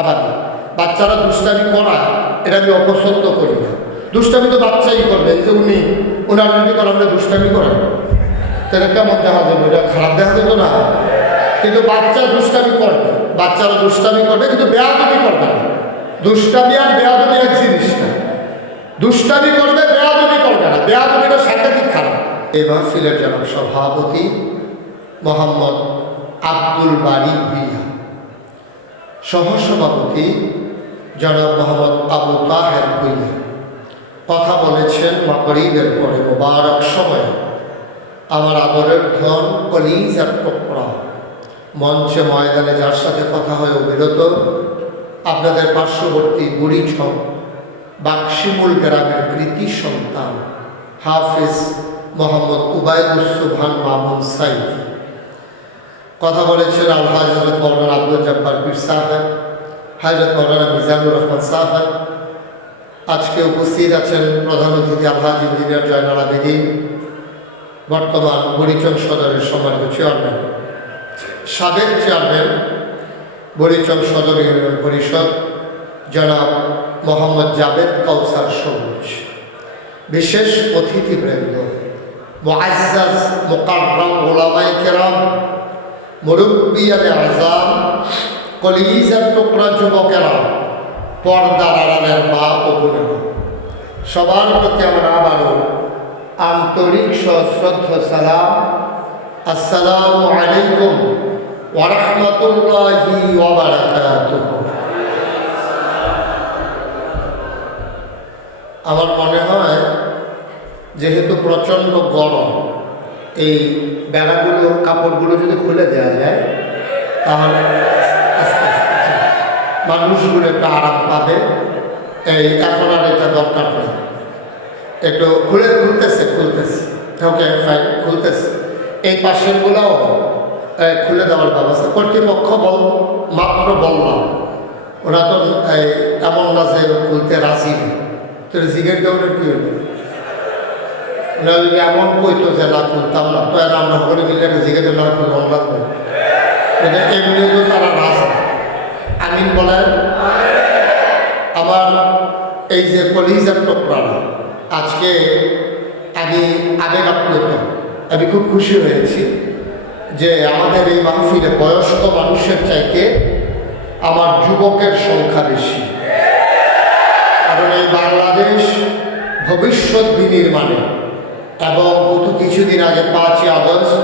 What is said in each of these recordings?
আবাদি বাচ্চারা দুষ্টামি করায়, এটা আমি অপছন্দ করি না। দুষ্টামি তো বাচ্চাই করবে, যে ওনার যদি করালে দুষ্টামি করেন তাহলে কেমন দেখা যাবে? এটা খারাপ দেখা যেত না। কিন্তু বাচ্চা দুষ্টামি করবে, বাচ্চারা দুষ্টামি করবে, কিন্তু বেয়াদবি করবে না। দুষ্টামি আর বেয়াদবি এক জিনিস না। দুষ্টামি করবে, বেয়াদবি করবে না। বেয়াদবিটা সাংঘাতিক খারাপ। এই মাহফিলের জনাব সভাপতি মোহাম্মদ আব্দুল বারী ভুঁইয়া, সহসভাপতি জনাব মোহাম্মদ আবু তাহের ভুঁইয়া কথা বলেছেন মাগরিবের পরে মোবারক সময়ে। আমার আদরের ধন কলিজার টুকরা মঞ্চে ময়দানে যার সাথে কথা হয় অবিরত, আপনাদের পার্শ্ববর্তী বুড়িছক বাক্সিমুল গ্রামের কৃতি সন্তান হাফিজ মোহাম্মদ উবায়দুস সুবহান মামুন সাইদি কথা বলেছেন। আলহাজ হযরত মাওলানা আব্দুল জব্বার পীর সাহেব, হযরত মাওলানা মিজানুর রহমান সাহেব। আজকে উপস্থিত আছেন প্রধান অতিথি আলহাজ ইঞ্জিনিয়ার জয়নাল আবেদীন, বর্তমান বুড়িচং সদরের সম্মানিত চেয়ারম্যান, সাবেক চেয়ারম্যান বুড়িচং সদর ইউনিয়ন পরিষদ জনাব মোহাম্মদ জাবেদ কাউসার সবুজ, বিশেষ অতিথিবৃন্দ, মুআজ্জাজ মুকাররম উলামায়ে কেরাম, মুরব্বিয়ানে আযম, কলিজার টুকরা যুবকেরা, পর্দার আড়ালের মা ও বোনেরা, সবার প্রতি আমার আবারও আন্তরিক সশ্রদ্ধ সালাম। আসসালামু আলাইকুম ওয়া রাহমাতুল্লাহি ওয়া বারাকাতুহু। আমার মনে হয় যেহেতু প্রচণ্ড গরম, এই বেড়াগুলো কাপড়গুলো যদি খুলে দেওয়া যায় তাহলে মানুষগুলো একটু আরাম পাবে। এই এখন আর এটা দরকার নেই, একটু খুলতেছে ওকে ফাইন, খুলতেছে। এই পাশেরগুলোও খুলে দেওয়ার ব্যবস্থা কর্তৃপক্ষ মাত্র বললাম, ওরা তো এমন না যে খুলতে রাজি। তোর জিগের দৌড়ের কি হলো? ওরা যদি এমন কইতো যে না খুলতাম না, তো আমরা সকলে মিলে একটা জিগেতে না খুলে মন লাগবে। এমনি তো তারা রাজি। আমিন বলেন। আমার এই যে কলিজার টুকরারা, আজকে আমি আবেগ আপ্লুত, আমি খুব খুশি হয়েছি যে আমাদের এই মাহফিলে বয়স্ক মানুষের চাইতে আমার যুবকের সংখ্যা বেশি। কারণ এই বাংলাদেশ ভবিষ্যৎ বিনির্মাণে এবং গত কিছুদিন আগে 5ই আগস্ট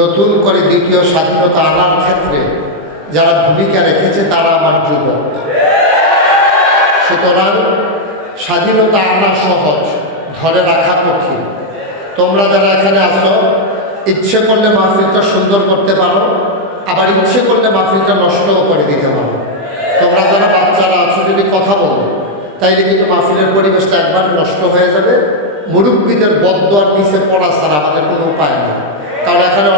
নতুন করে দ্বিতীয় স্বাধীনতা আনার ক্ষেত্রে যারা ভূমিকা রেখেছে তারা আমার যুবক। সুতরাং স্বাধীনতা আনা সহজ, ধরে রাখা কঠিন। তোমরা যারা এখানে আসো, ইচ্ছে করলে মাহফিলটা সুন্দর করতে পারো, আবার ইচ্ছে করলে মাহফিলটা নষ্টও করে দিতে পারো। তোমরা যারা বাচ্চারা আছো যদি কথা বলো, তাইলে কিন্তু মাহফিলের পরিবেশটা একবার নষ্ট হয়ে যাবে। মুরব্বীদের বদদোয়ার নিচে পড়া ছাড়া আমাদের কোনো উপায় নেই। কারণ এখানে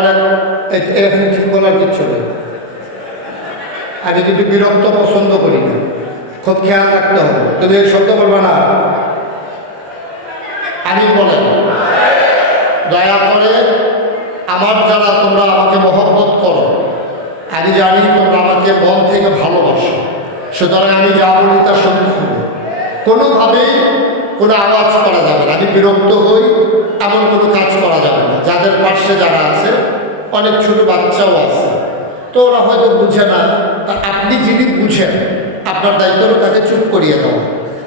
এখানে ঠিক বলার কিচ্ছু নেই। আমি কিন্তু বিরক্ত পছন্দ করি না, খুব খেয়াল রাখতে হবে। তুমি এই শব্দ বলবে না। আমি বলেন, দয়া করে আমার যারা তোমরা আমাকে মহব্বত করো, আমি জানি তোমরা আমাকে মন থেকে ভালোবাসো। সুতরাং আমি যা বলি তা সত্য হবে, কোনোভাবেই কোনো আওয়াজ করা যাবে না। আমি বিরক্ত হই এমন কোনো কাজ করা যাবে না। যাদের পাশে যারা আছে, অনেক ছোট বাচ্চাও আছে, তো ওরা হয়তো বুঝে না। তা আপনি যিনি বুঝেন, আপনার দায়িত্ব হলো তাকে চুপ করিয়ে দেওয়া।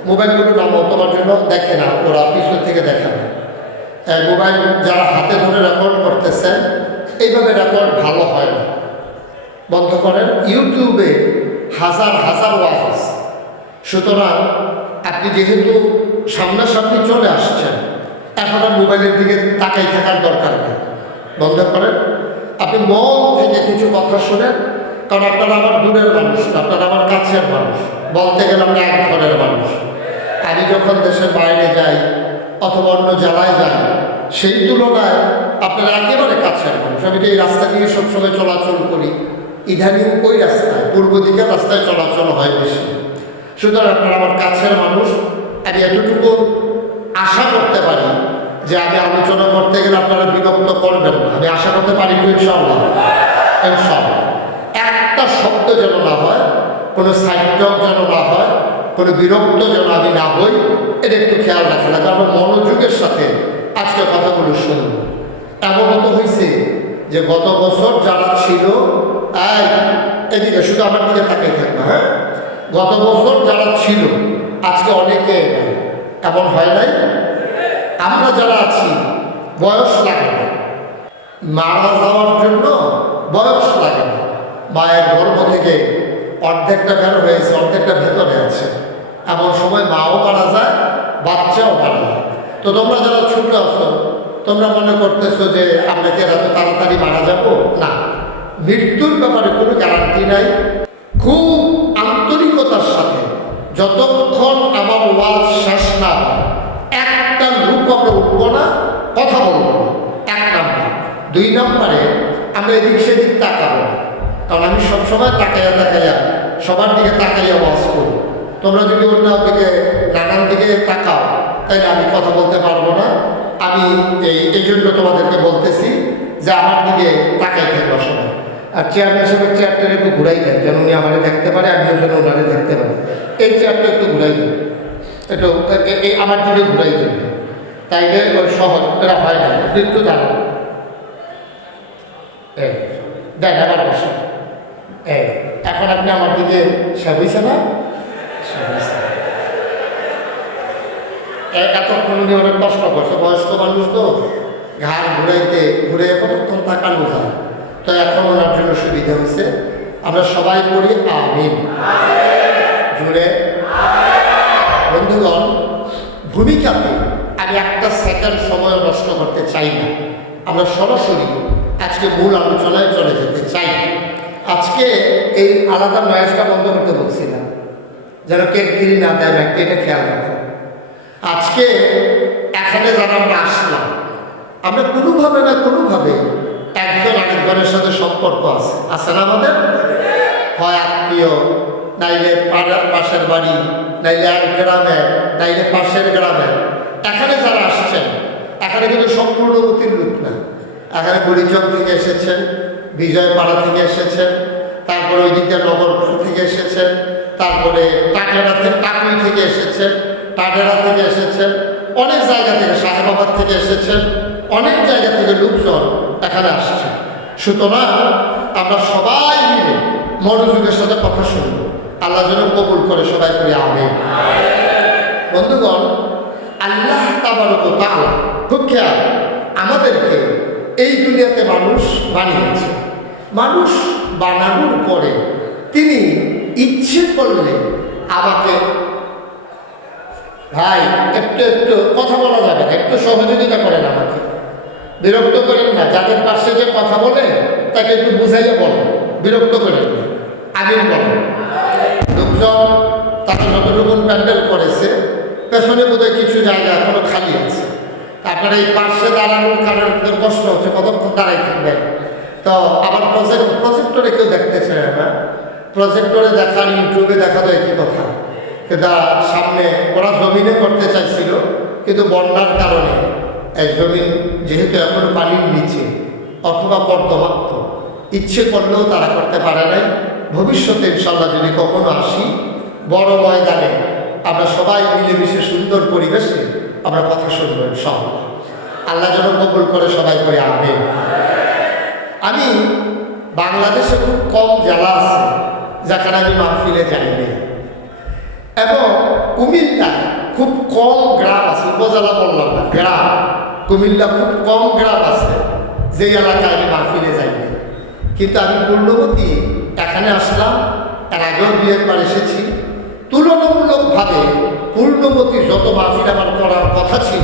মোবাইলগুলো নামাও, তোমার জন্য দেখে না, ওরা পিছন থেকে দেখে না। মোবাইল যারা হাতে ধরে রেকর্ড করতেছেন, এইভাবে রেকর্ড ভালো হয় না, বন্ধ করেন। ইউটিউবে হাজার হাজার ওয়াজ আছে। সুতরাং আপনি যেহেতু সামনাসামনি চলে আসছেন, এখন আর মোবাইলের দিকে তাকাই থাকার দরকার নেই, বন্ধ করেন। আপনি মন থেকে কিছু কথা শোনেন, কারণ আপনারা আমার দূরের মানুষ, আপনারা আমার কাছের মানুষ, বলতে গেলে আমরা এক ঘরের মানুষ। আমি যখন দেশের বাইরে যাই অথবা অন্য জেলায় যাই, সেই তুলনায় আপনারা একেবারে কাছের মানুষ। আমি তো এই রাস্তা দিয়ে সবসময় চলাচল করি, ইদানিং ওই রাস্তায় পূর্ব দিকের রাস্তায় চলাচল হয় বেশি। সুতরাং আপনারা আমার কাছের মানুষ। আমি এতটুকু আশা করতে পারি যে আমি আলোচনা করতে গেলে আপনারা বিরক্ত করবেন না। আমি আশা করতে পারি তো ইনশাআল্লাহ। একটা শব্দ যেন না হয় কোনো সাইটক যেন না হয়, কোনো বিরক্ত যেন আমি না হই, এটা একটু খেয়াল রাখা লাগে। আমরা মনোযোগের সাথে আজকে কথাগুলো শুনব। এমনও তো হয়েছে যে গত বছর যারা ছিল, এদিকে শুধু আমার দিকে তাকিয়ে থাকবে, হ্যাঁ, গত বছর যারা ছিল আজকে অনেকে এমন হয় নাই। আমরা যারা আছি বয়স লাগে না, মারা যাওয়ার জন্য বয়স লাগে না। মায়ের গর্ভ থেকে অর্ধেকটা বের হয়েছে, অর্ধেকটা ভেতরে আছে। এমন সময় মাও মারা যায়, বাচ্চাও মারা যায়। তো তোমরা যারা ছোট আছো, তোমরা মনে করতেছো যে আমরা কি এত তাড়াতাড়ি মারা যাব? না, মৃত্যুর ব্যাপারে কোনো গ্যারান্টি নাই। খুব আন্তরিকতার সাথে যতক্ষণ আমার ওয়াজ শেষ না হয়, একটা লোক আমরা উঠবো না, কথা বলবো না। 1 নাম্বার। 2 নাম্বারে আমরা এদিক সেদিক তাকাবো না, কারণ আমি সবসময় তাকাইয়া সবার দিকে তাকাইয়া ওয়াজ করি। তোমরা যদি অন্য দিকে নানান দিকে তাকাও তাইলে আমি কথা বলতে পারবো না। আমি এই জন্য তোমাদেরকে বলতেছি যে আমার দিকে তাকাই থাকবো সবাই। আর চেয়ারম্যান সাহেবের চেয়ারটা একটু ঘুরাই দেন, যেন উনি আমাদের দেখতে পারে, আমিও যেন ওনারে দেখতে পারি। এই চেয়ারটা একটু ঘুরাই দেন, একটু আমার দিকে ঘুরাই দেবে, তাইলে ওই সহজ এটা হয় না। একটু দাঁড়ান, দেন আবার বসে। এখন আপনি আমার দিকে হয়েছে না? এতক্ষণ উনি অনেক কষ্ট করছে, বয়স্ক মানুষ তো, ঘাড় ঘুরে কতক্ষণ তাকানো যায়। তো এখন ওনার জন্য সুবিধা হয়েছে। আমরা সবাই করি আমিন জুড়ে। বন্ধুগণ, ভূমিকাতে আমি একটা সেকেন্ড সময় নষ্ট করতে চাই না। আমরা সরাসরি আজকে মূল আলোচনায় চলে যেতে চাই। আজকে এই আলাদা নয়েজটা বন্ধ করতে বলছিলাম, যেন কেরকিরি না দেয় ব্যক্তি, এটা খেয়াল রাখো। আজকে এখানে যারা আমরা আসলাম, আমরা কোনোভাবে না কোনোভাবে একজন আরেকজনের সাথে সম্পর্ক আছে না আমাদের? হয় আত্মীয়, নাইলে পাশের বাড়ি, নাইলে এক গ্রামে, নাইলে পাশের গ্রামে। এখানে যারা আসছেন, এখানে কিন্তু সম্পূর্ণবতীর লোক না। এখানে বুড়িচক থেকে এসেছেন, বিজয়পাড়া থেকে এসেছেন, তারপরে ওই দিকটা নগরপুর থেকে এসেছেন, তারপরে টাকুই থেকে এসেছেন, টাটেরা থেকে এসেছেন, অনেক জায়গা থেকে, সাহেবাবাদ থেকে এসেছেন, অনেক জায়গা থেকে লোকজন এখানে আসছে। সুতরাং আমরা সবাই মিলে মনোযোগের সাথে কথা শুনব। আল্লাহ যেন কবুল করে, সবাই করে আমিন। বন্ধুগণ, আল্লাহ তাবারক ওয়া তাআলা খুব খেয়াল আমাদেরকে এই দুনিয়াতে মানুষ বানিয়েছে। মানুষ বানানোর পরে তিনি ইচ্ছে করলে আমাকে, ভাই একটু কথা বলা যাবে না, একটু সহযোগিতা করেন, আমাকে বিরক্ত করেন না। যাদের পাশে যে কথা বলে তাকে একটু বুঝাইয়া বলেন, বিরক্ত করেন না। আমিন বলেন। লোকজন তারা যতটুকুন প্যান্ডেল করেছে, পেছনে বোধহয় কিছু জায়গা এখনো খালি আছে। আপনারা এই পাশে দাঁড়ানোর কারণে কষ্ট হচ্ছে, কতক্ষণ দাঁড়াই থাকবেন। তো আবার প্রজেক্টরে কেউ দেখতেছে না, প্রজেক্টরে দেখার, ইউটিউবে দেখা তো একই কথা। কিন্তু সামনে ওরা জমিনে করতে চাইছিল, কিন্তু বন্যার কারণে এই জমিন যেহেতু এখন পানির নিচে অথবা বর্তমাত্ম, ইচ্ছে করলেও তারা করতে পারে নাই। ভবিষ্যতে ইনশাল্লাহ যদি কখনো আসি, বড় ময়দানে আমরা সবাই মিলেমিশে সুন্দর পরিবেশে আমরা কথা শুনবো ইনশাআল্লাহ। আল্লাহ যেন কবুল করে, সবাই করে আমিন। আমি বাংলাদেশে খুব কম জেলা আছে যেখানে আমি মাহফিলে যাইনি, এবং কুমিল্লা খুব কম গ্রাম আছে, উপজেলা বললাম না, গ্রাম। কুমিল্লা খুব কম গ্রাম আছে যে এলাকায় আমি মাহফিলে যাইনি। কিন্তু আমি পূর্ণবতী এখানে আসলাম, এর আগেও 2-1 বার এসেছি। তুলনামূলকভাবে পূর্ণবতী যত মাহফিল আমার করার কথা ছিল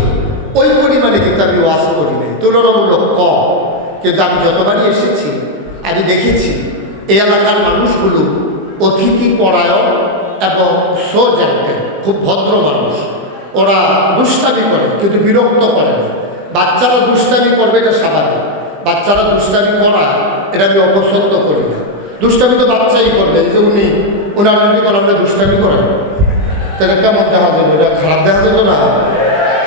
ওই পরিমাণে কিন্তু আমি ওয়াজ করি নাই, তুলনামূলক কম। কিন্তু আমি যতবারই এসেছি আমি দেখেছি এই এলাকার মানুষগুলো অতিথি পরায়ণ এবং সোজেন্টেড, খুব ভদ্র মানুষ। ওরা দুষ্টামি করে কিন্তু বিরক্ত করে না। বাচ্চারা দুষ্টামি করবে, এটা স্বাভাবিক। বাচ্চারা দুষ্টামি করা এটা আমি অপছন্দ করি না। দুষ্টামি তো বাচ্চাই করবে, যে ওনারা যদি আমরা দুষ্টামি করেন তাহলে কেমন দেখা যাবে? এটা খারাপ দেখা যেত না।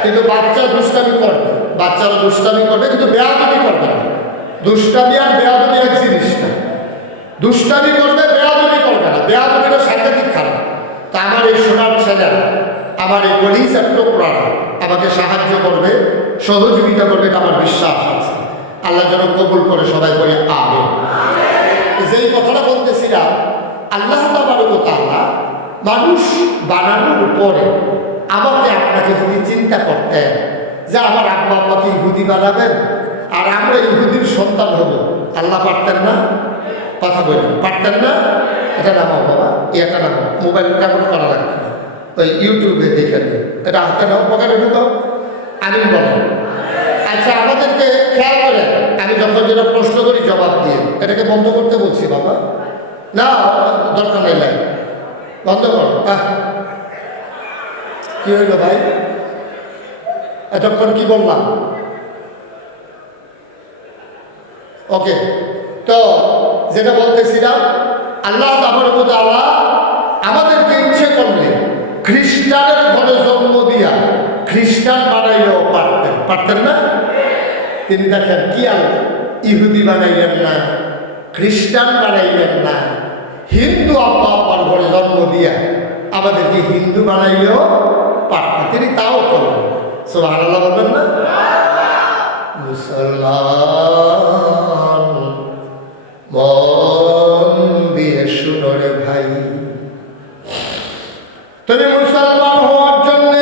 কিন্তু বাচ্চা দুষ্টামি করবে, বাচ্চারা দুষ্টামি করবে কিন্তু বেয়াদবি করবে না। দুষ্টামি আর বেয়াদবি এক জিনিস না। দুষ্টামি করবে, বেয়াদবি করবে না। বেয়াদবিটা ছেলেরা, আমার এই কলিজার টুকরারা আমাকে সাহায্য করবে, সহযোগিতা করবে, এটা আমার বিশ্বাস আছে। আল্লাহ যেন কবুল করে, সবাই করে আমিন। যেই কথাটা বলতেছিলাম, আল্লাহ তাআলা মানুষ বানানোর পরে আমাকে আপনাকে যদি চিন্তা করতেন যে আমার আব্বা আম্মাকে ইহুদি বানাবেন আর আমরা ইহুদির সন্তান হব, আল্লাহ পারতেন না? কথা বলি, পারতেন না? এটা নামাও বাবা, এটা নামাও, মোবাইল রেকর্ড করা লাগবে না, ওই ইউটিউবে দেখে নিন, এটা হাতে নাও, পকেটে ঢুকাও, আমিন বলেন। আচ্ছা, আমাদেরকে খেয়াল করেন, আমি যখন যেটা প্রশ্ন করি জবাব দিয়ে, এটাকে বন্ধ করতে বলছি বাবা, না দরকার নেই, লাইন বন্ধ কর। কি হইল ভাই, এতক্ষণ কি বললাম? ওকে, তো যেটা বলতেছিলাম, আল্লাহ তাআলা আমাদেরকে ইচ্ছে করলে খ্রিস্টানের ঘরে জন্ম দিয়া খ্রিস্টান বানাইলেও পারতেন, পারতেন না? তিনি দেখেন কি আল্লাহ, ইহুদি বানাইলেন না, খ্রিস্টান বানাইলেন না, হিন্দু আব্বা আব্বার ঘরে জন্ম দিয়া আমাদেরকে হিন্দু বানাইলেও পারতেন, তিনি তাও করবেন। সুবহানাল্লাহ বলবেন না? মুসলমান মন দিয়ে শুনো রে ভাই, তুমি মুসলমান হওয়ার জন্য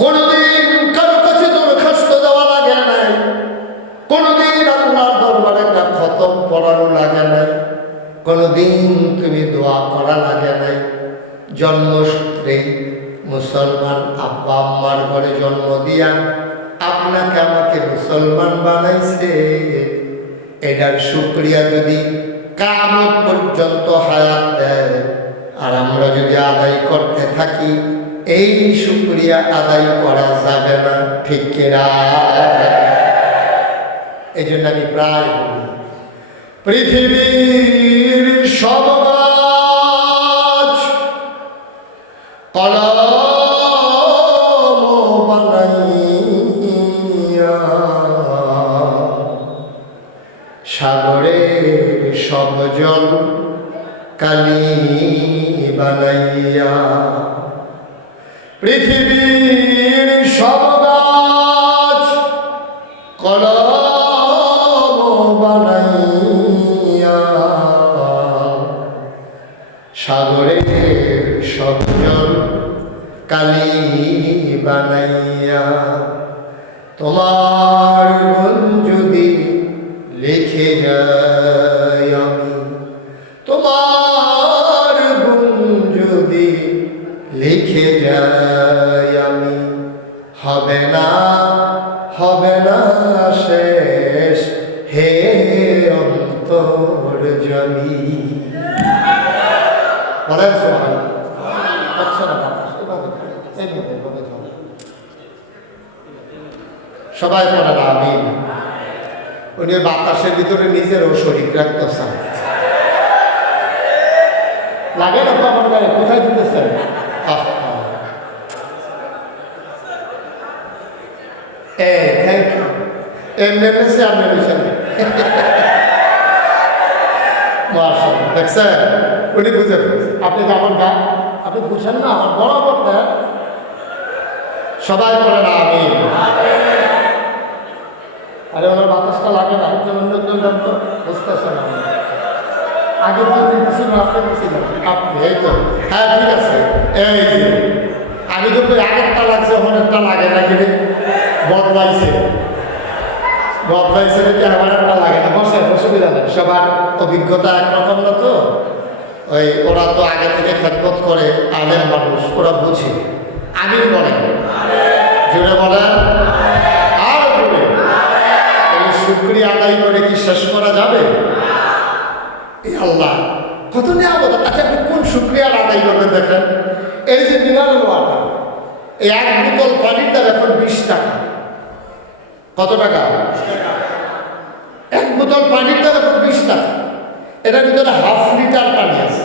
কোনদিন কারো কাছে দরখাস্ত দেওয়া লাগে নাই, কোনদিন আল্লাহর দরবারে একটা খতম পড়ানো লাগে নাই, কোনদিন তুমি দোয়া করা লাগে নাই। জন্মসূত্রে মুসলমান আব্বা আম্মার ঘরে জন্ম দিয়া আপনাকে আমাকে মুসলমান বানাইছে, এটার শুকরিয়া যদি কিয়ামত পর্যন্ত হায়াত দেয় আর আমরা যদি আদায় করতে থাকি, এই শুকরিয়া আদায় করা যাবে না, ঠিক কিনা? এই জন্য আমি প্রায় বলি, পৃথিবীর সব গাছ কলম বানাইয়া, সাগরের সব জল কালি বানাইয়া, পৃথিবীর সব গাছ কলম বানাইয়া, সাগরের সব জল কালি বানাইয়া, তোমার গুণ যদি লিখে যাই আমি, তোমার গুণ যদি লিখে যাই আমি, হবে না শেষ হে অন্তর জমি। বলেন সবাই পড়েন আমিন। উনি বাতাসের ভিতরে নিজেরও শরীর রাখতে চান, লাগে না তো আমার গায়ে, কোথায় দিতেছেন? থ্যাংক ইউ, এমনি আপনি দেখছেন, উনি বুঝে আপনি তো আমার গা, আপনি বুঝেন না, আমার বরাবর দেন। সবাই বলে না আমি, আরে ওনার বাতাসটা লাগে না, যেমন নতুন তো বুঝতেছে না, আগে বলছিল আপনি বুঝছিলেন আপনি, এই তো হ্যাঁ ঠিক আছে। এই যে আমি তো আগেরটা লাগছে, অনেকটা লাগে না, কিন্তু বদলাইছে আমার একটা লাগে না, বসে অসুবিধা নেই, সবার অভিজ্ঞতা একরকম না তো, ওই ওরা তো আগে থেকে খেদমত করে, আলেম মানুষ, ওরা বুঝে। আমি বলেন জুড়ে বলেন, আর জুড়ে, এই শুকরিয়া আদায় করে কি শেষ করা যাবে? এই আল্লাহ কত নিয়ামত। আচ্ছা, আপনি কোন শুকরিয়া আদায় করবেন? দেখেন এই যে মিনারেল ওয়াটার, এই এক বোতল পানির দাম এখন 20 টাকা। কত টাকা? এক বোতল পানির দাম এখন 20 টাকা। এটার ভিতরে 1/2 লিটার পানি আছে,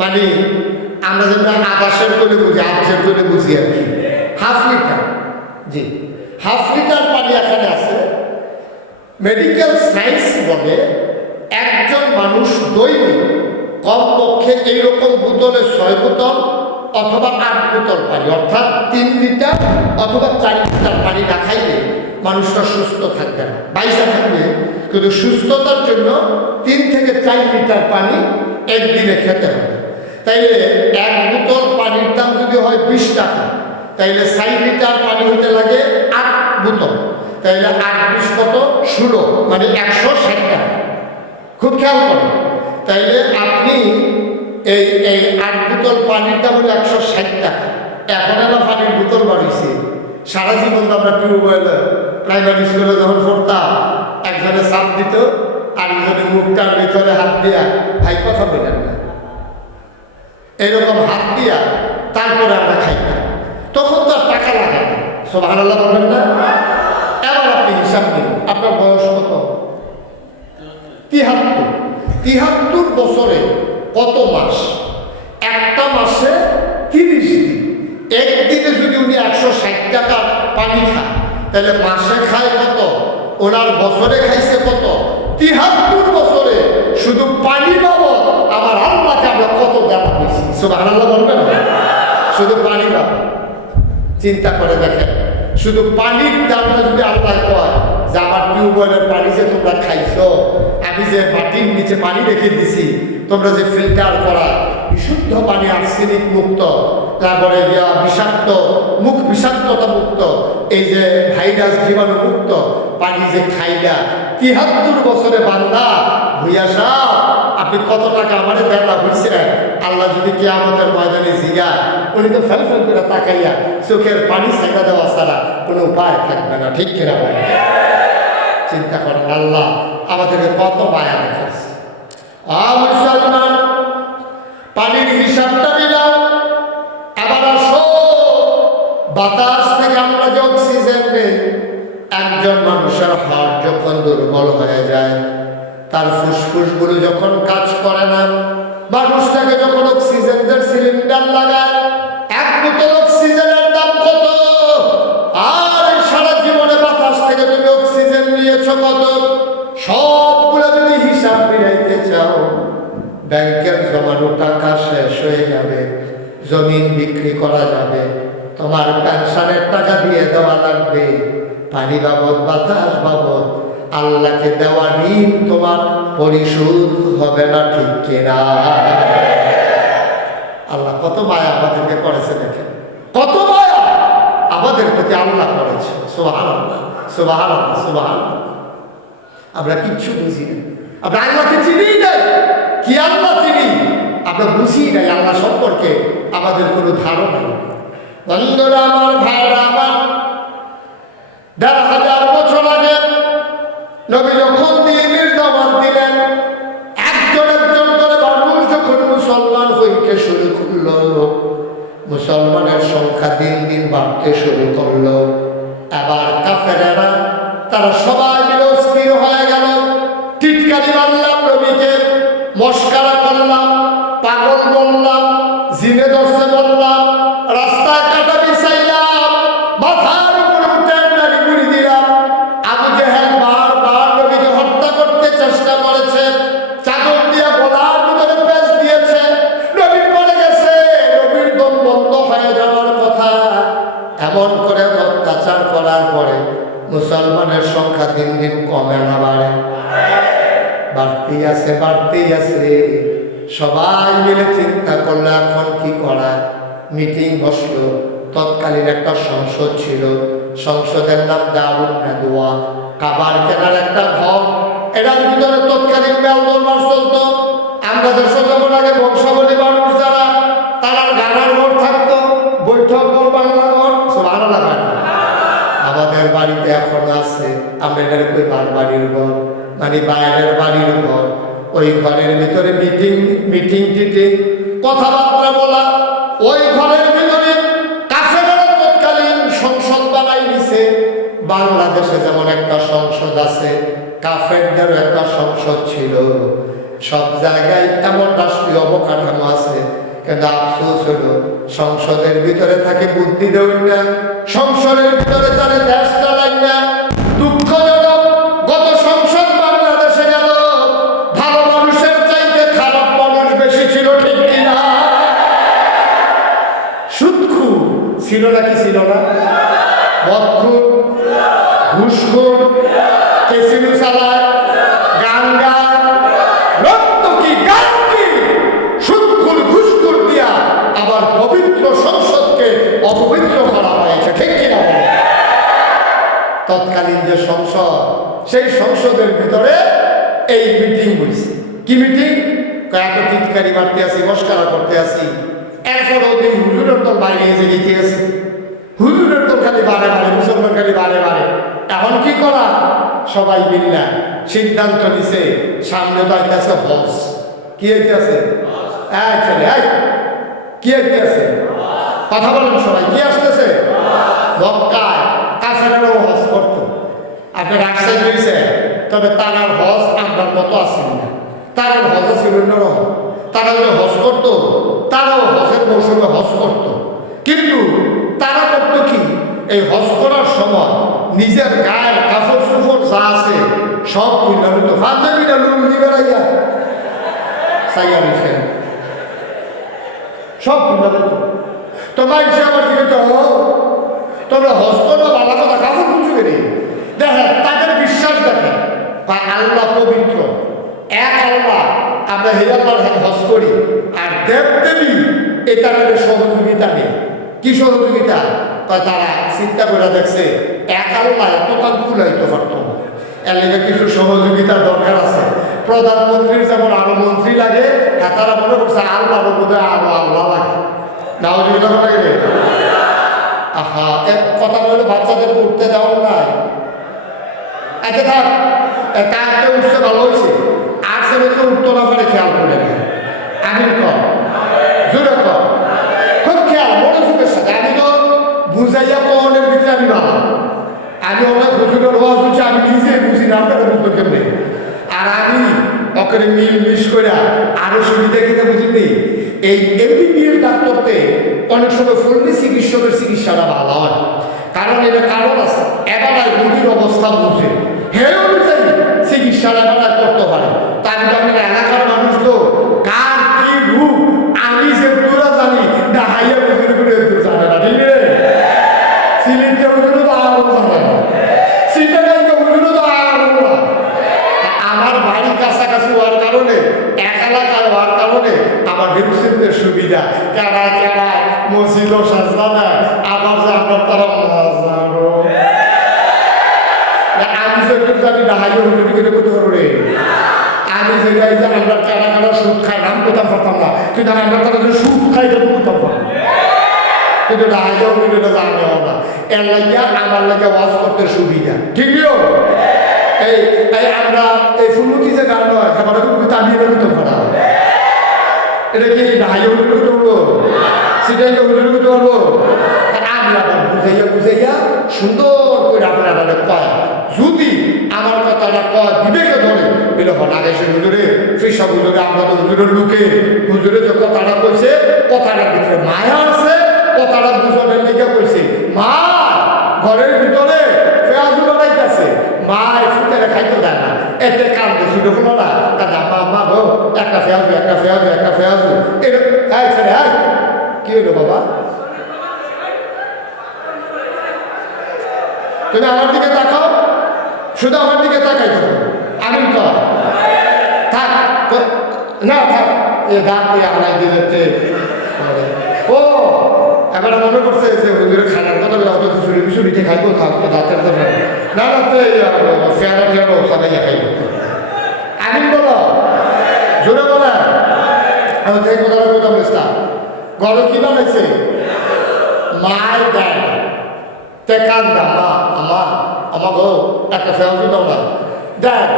মানে আমরা যেন আকাশের করে বুঝি, আকাশের করে বুঝি আর কি, 1/2 লিটার। জি, 1/2 লিটার পানি এখানে আছে। মেডিকেল সায়েন্স বলে একজন মানুষ দৈনিক কমপক্ষে এইরকম বোতলে 6 বোতল অথবা 8 বোতল পানি, অর্থাৎ 3 লিটার অথবা 4 লিটার পানি না খাইলে মানুষটা সুস্থ থাকবে না, বাইসা থাকবে। কিন্তু সুস্থতার জন্য 3 থেকে 4 লিটার পানি একদিনে খেতে হবে। তাইলে 1 বোতল পানির দাম যদি হয় 20 টাকা, তাইলে 4 লিটার পানি হতে লাগে 8 বোতল। তাইলে 8 20 কত? 16, মানে 160 টাকা। খুব খেয়াল করেন। তাইলে আপনি এই 8 বোতল পানির দাম হলো 160 টাকা। এখন আমরা পানির বোতল বাড়িয়েছি। সারা জীবন তো আমরা টিউবওয়েলে প্রাইমারি স্কুলে যখন পড়তাম, একজনে চাপ দিত, আরেকজনে মুখটার ভিতরে হাত দিয়া ভাই কথা বলেন না, এরকম হাত দিয়া তারপরে আমরা খাইতাম। তখন তো আর টাকা লাগে না। সুবহানাল্লাহ বলবেন না? এবার আপনি হিসাব দিন, আপনার বয়স কত? 73। 73 বছরে কত মাস? একটা মাসে 30 দিন। একদিনে যদি উনি 160 টাকার পানি খায়, তাহলে মাসে খায় কত? ওনার বছরে খাইছে কত? 73 বছরে শুধু পানি বাবদ আমার আল্লাহকে আমরা কত দেওয়া হয়েছি। সুবহানাল্লাহ বলবেন না? শুধু পানি বাবদ চিন্তা করে দেখেন। শুধু পানির দামটা যদি আল্লাহ কয় যে আমার টিউবওয়েলের পানি যে তোমরা খাইছো, আমি যে মাটির নিচে পানি রেখে দিছি, তোমরা যে ফিল্টার করা বিশুদ্ধ পানি, আর্সেনিক মুক্ত, তারপরে বিষাক্ত বিষাক্ততা মুক্ত, এই যে ভাইরাস জীবাণু মুক্ত পানি যে খাইলা 73 বছরে বান্দা ভুইয়া সাহেব, আপনি কত টাকা আমাদের দেওয়া হয়েছে? আল্লাহ যদি কিয়ামতের ময়দানে জিগায়, উনি তো ফেল ফেল করে তাকাইয়া চোখের পানি ছেঁকা দেওয়া ছাড়া কোনো উপায় থাকবে না। ঠিক কিনা ভাই? চিন্তা করেন, আল্লাহ আমাদেরকে কত মায়া রেখেছে। মুসলমান, পানির হিসাবটা দিলাম। এবার আসো, বাতাস থেকে আমরা যে অক্সিজেন নেই, একজন মানুষের হার্ট যখন দুর্বল হয়ে যায়, তার ফুসফুসগুলো যখন কাজ করে না, মানুষটাকে যখন অক্সিজেনের সিলিন্ডার লাগায়, 1 বোতল অক্সিজেনের দাম কত? আর সারা জীবনে বাতাস থেকে তুমি অক্সিজেন নিয়েছো কত? সবগুলো যদি হিসাব মিলাইতে চাও, ব্যাংকের জমানো টাকা শেষ হয়ে যাবে, জমিন বিক্রি করা যাবে, তোমার পেনশনের টাকা দিয়ে দেওয়া লাগবে, পানি বাবদ, বাতাস বাবদ, আল্লাহকে দেওয়া ঋণ তোমার পরিশোধ হবে না। ঠিক কিনা? আল্লাহ কত মায়া আমাদেরকে করেছে, দেখেন কত মায়া আমাদের প্রতি আল্লাহ করেছে। সুবহানাল্লাহ, সুবহানাল্লাহ, সুবহানাল্লাহ। আমরা কিচ্ছু বুঝি না, আমরা আল্লাহকে চিনি নাই। কি আল্লাহ চিনি? আমরা বুঝি নাই আল্লাহ সম্পর্কে, আমাদের কোনো ধারণা নেই। বন্ধুরা আমার, ভাইরা আমার, 1500 বছর আগে নবী যখন দ্বীনের দাওয়াত দিলেন, একজন একজন করে মানুষ যখন মুসলমান হইতে শুরু করলো, মুসলমানের সংখ্যা দিন দিন বাড়তে শুরু করলো। এবার কাফেরেরা তারা সবাই মিলে অস্থির হয়ে গেল। টিটকারি মারলাম নবীকে, মস্কারা করলাম, পাগল বললাম, জিনে দর্শে বললাম, রাস্তায় কাটা বিছাইলাম, মাথার উপরে উঠে নারী গুলি দিলাম। আবু জেহেল বারবার নবীকে হত্যা করতে চেষ্টা করেছে, চাদর দিয়ে গলার ভিতরে পেঁচ দিয়েছে, নবী পড়ে গেছে, নবীর দম বন্ধ হয়ে যাওয়ার কথা। এমন করে অত্যাচার করার পরে মুসলমানের সংখ্যা দিন দিন কমে না বাড়ে? বাড়তেই আছে, বাড়তেই আছে। সবাই মিলে চিন্তা করলো এখন কি করা। মিটিং বসলো। তৎকালীন একটা সংসদ ছিল, সংসদের নাম দারুন নাদওয়া, কাবার কেনার একটা ঘর, এটার ভিতরে তৎকালীন মেলদোলমার চলতো। আমরা দেশে যেমন আগে বংশাবলী মানুষ যারা, তারা গানার ঘর থাকতো, বৈঠক ঘর, বাংলা ঘর, সব আলাদা গান। আমাদের বাড়িতে এখন আছে, আমরা এটার কই বাড়ির ঘর, মানে বাইরের বাড়ির ঘর। ওই ঘরের ভিতরে মিটিং টিটিং কথাবার্তা বলা। ওই ঘরের ভিতরে কাফেররা তৎকালীন সংসদ বানাই দিছে। বাংলাদেশে যেমন একটা সংসদ আছে, কাফেরদেরও একটা সংসদ ছিল। সব জায়গায় এমন রাষ্ট্রীয় অবকাঠামো আছে, কিন্তু আফসোস হলো সংসদের ভিতরে থাকে বুদ্ধি দেয় না, সংসদের ভিতরে তারা দেশ চালায় না। দুঃখজনক, গত সংসদ বাংলাদেশে গেল, ভালো মানুষের চাইতে খারাপ মানুষ বেশি ছিল। ঠিক কিনা? ছিল নাকি ছিল না? মদখুর, ঘুষখোর, কেসিনো চালায়, গান গায়, রক্তকি গানকি, সুদখোর ঘুষখোর দিয়া আবার পবিত্র সংসদকে অপবিত্র করা হয়েছে, ঠিক কিনা? তৎকালীন যে সংসদ, সেই সংসদের ভিতরে এই মিটিং হয়েছে। কি মিটিং? এত টিটকারি মারতে আসি, মস্কারা করতে আসি, এরপর ওদের হুজুরের তো বাইরে এসে গেছে আছে, হুজুরের তো খালি বারে বারে, মুসলমান খালি বারে বারে। এখন কি করা? সবাই মিল্লা সিদ্ধান্ত নিছে, সামনে তো আইতেছে হজ। কি হইতেছে? কি হইতেছে? কথা বলেন সবাই, কি আসতেছে? মক্কায় কাফেররাও হজ করতো। আপনি রাজশাহী রয়েছে, তবে তারার হজ আপনার মতো আসেন না। তারার হজ ছিল অন্যরকম। তারা যে হজ করতো, তারাও হজের মৌসুমে হজ করত। কিন্তু তারা করতো কি? এই হজ করার সময় নিজের গায়ের কাপড় চুপড় যা আছে সব খুলনা হতো, পাঞ্জাবিটা লুঙ্গি বেড়াইয়া সাইয়া দিচ্ছেন, সব খুলনা হতো। তো মাইছে আমার দিকে তো তোমরা হজ করো, বাবা কথা কাপড় খুঁজে বেরিয়ে দেখেন, তাদের বিশ্বাস দেখেন আল্লাহ পবিত্র, এক আল্লাহ। আমরা হে আল্লাহর হজ করি, আর দেব দেবী এটার সহযোগিতা নেই। কি সহযোগিতা? তারা চিন্তা করে দেখছে এক আল্লাহ এতটা ভুলাইতে পারত না, এর লেগে কিছু সহযোগিতার দরকার আছে। প্রধানমন্ত্রীর যেমন আরো মন্ত্রী লাগে, তারা মনে করছে আল্লাহর বোধহয় আরো আল্লাহ লাগে। সহযোগিতা লাগে। আহা, এক কথা বলে বাচ্চাদের উঠতে দেওয়া নাই। আচ্ছা থাক, কাজটা উঠছে ভালো হয়েছে, আর ছেলেকে উঠতো না পারে খেয়াল করে না। আমি কর জোরে কর, খুব খেয়াল, মনোযোগের সাথে। আমি তো বুঝাইয়া পনের ভিতরে আমি ভালো, আমি অনেক হুজুরের ওয়াজ হচ্ছে, আমি নিজে বুঝি না, আপনারা বুঝতে কেমনি। আর আমি ওকে মিল মিস করে আরো সুবিধা কিনে বুঝিনি। এই এমবিবিএস ডাক্তারতে অনেক সময় ফুললি চিকিৎসকের চিকিৎসাটা ভালো হয়, কারণ এটা কারণ আছে। এবার রোগীর অবস্থা বুঝে হে অনুযায়ী চিকিৎসাটা এবার করতে পারে। তার আমি এলাকার মানুষ তো কার কি রূপ আমি যে পুরা জানি না, হাইয়া বুঝে করে জানে না, ঠিক আছে? সিলিন্ডে বুঝলো তো আরো জানে না, সিলিন্ডারকে বুঝলো তো আরো না। আমার বাড়ির কাছাকাছি হওয়ার কারণে, এক এলাকায় হওয়ার কারণে আমার ভেবসিনদের সুবিধা, কেড়ায় কেড়ায় মসজিদও সাজা দেয়, আবার যে আপনার তারা মজারও। আমি যেটুকু জানি না হাইয়া হুজুরি কেটে করতে পারবে। আমি যেটাই যে আমরা কেড়া কেড়া সুদ খাই, নাম কোথাও পারতাম না, কিন্তু আমরা তারা যে সুদ খাই এটা করতাম না, কিন্তু হাইয়া হুজুরিটা জানেও না। এর লাগিয়া আমার লাগে ওয়াজ করতে সুবিধা, ঠিক এই আমরা এই ফুলমুখী যে গান হয়, সেটা কিন্তু তামিয়ে করতে পারা। এটা কি হাইয়া হুজুরি করতে পারবো? সেটাই হুজুরি করতে পারবো? আমি আবার বুঝাইয়া বুঝাইয়া সুন্দর করে আপনারা কয়, যদি আমার কথাটা কয় বিবেকে ধরে এরকম আগে সে হুজুরে সেই সব হুজুরে, আমরা তো হুজুরের লোকে, হুজুরে যে কথাটা কইছে কথাটার ভিতরে মায়া আছে, কথাটা বুঝনের দিকে কইছে। মা ঘরের ভিতরে পেঁয়াজু বানাইতেছে, মায় ফুটেরে খাইতে দেয় না, এতে কান্দে ছিল কোনো না, দাদা মা মা গো একটা পেঁয়াজু একটা পেঁয়াজু একটা পেঁয়াজু। কি হলো বাবা? তুমি আমার দিকে তাকাও, শুধু আমার দিকে তাকাই তো। আমি কর থাক না, থাক এ দাঁত দিয়ে আনাই দিতে। ও এবার মনে করছে যে হুজুরের খানার কথা হয়তো খিচুড়ি মিচুড়িতে খাইবো, থাকবো দাঁতের তো না না, তো ফেয়ারা টেয়ারও খানাইয়া খাইব। আমি বলো জোরে বলে আমি যে কথাটা বলতাম বুঝতাম। ঘরে কি বানাইছে? মায় দেয় কান্দা, মা আমার আমাকে একটা ফেরত দাও না, দেখ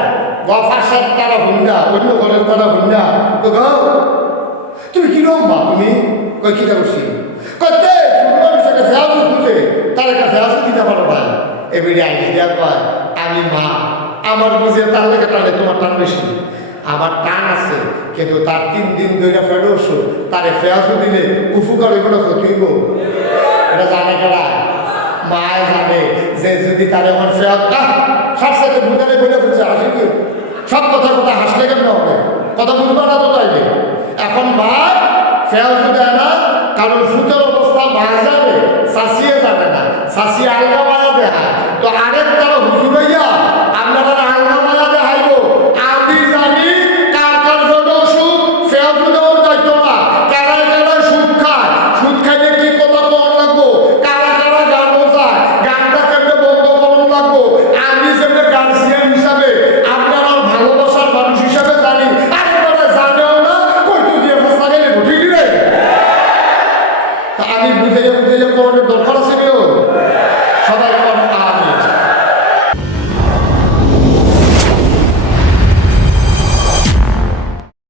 গফার তারা হুন্ডা, অন্য ঘরের তারা হুন্ডা। তো গো তুমি কিরকম মা, তুমি কই কি করছি করতে ফেয়াজু খুঁজে তার একটা ফেয়াজু দিতে পারো না। এবারে আইনি দেওয়া কয় আমি মা, আমার বুঝে তার লেগে টানে, তোমার টান বেশি। আমার টান আছে, কিন্তু তার 3 দিন ধরে ফেরোছো, তারে ফেয়াজু দিলে উপকার এগুলো ক্ষতিব, এটা জানে কেনা? মায় জানে যে যদি তার আমার ফেয়াজটা সব সাথে বুঝালে বলে ফেলছে, হাসি কি সব কথা কথা হাসলে কেন হবে, কথা বুঝবা না তো তাইলে। এখন মা ফেয়াজু দেয় না, কারণ সুতের অবস্থা মা মার যাবে, শাসিয়ে যাবে না, শাসিয়ে আলগা মায়া দেহা। তো আরেক তারা হুজুর হইয়া আপনারা আলগা মায়া দেখাইব। আমি জানি কার কার জন্য সুখ, সেও দেওয়ার দায়িত্ব না। কারায় কারায় সুদ খায়, সুদ খাইলে কি কথা কর লাগবো, কারা কারা গানও যায়, গানটা কেমনে বন্ধ করুন লাগবো। আমি যেমনি গার্জিয়ান হিসাবে আপনারা ভালোবাসার মানুষ হিসাবে জানি, আপনারা জানেও না, কইতো দিয়ে ফসলা গেলে ঠিক রে। তা আমি বুঝে বুঝে করণের দরকার আছে কেউ? সবাই আমি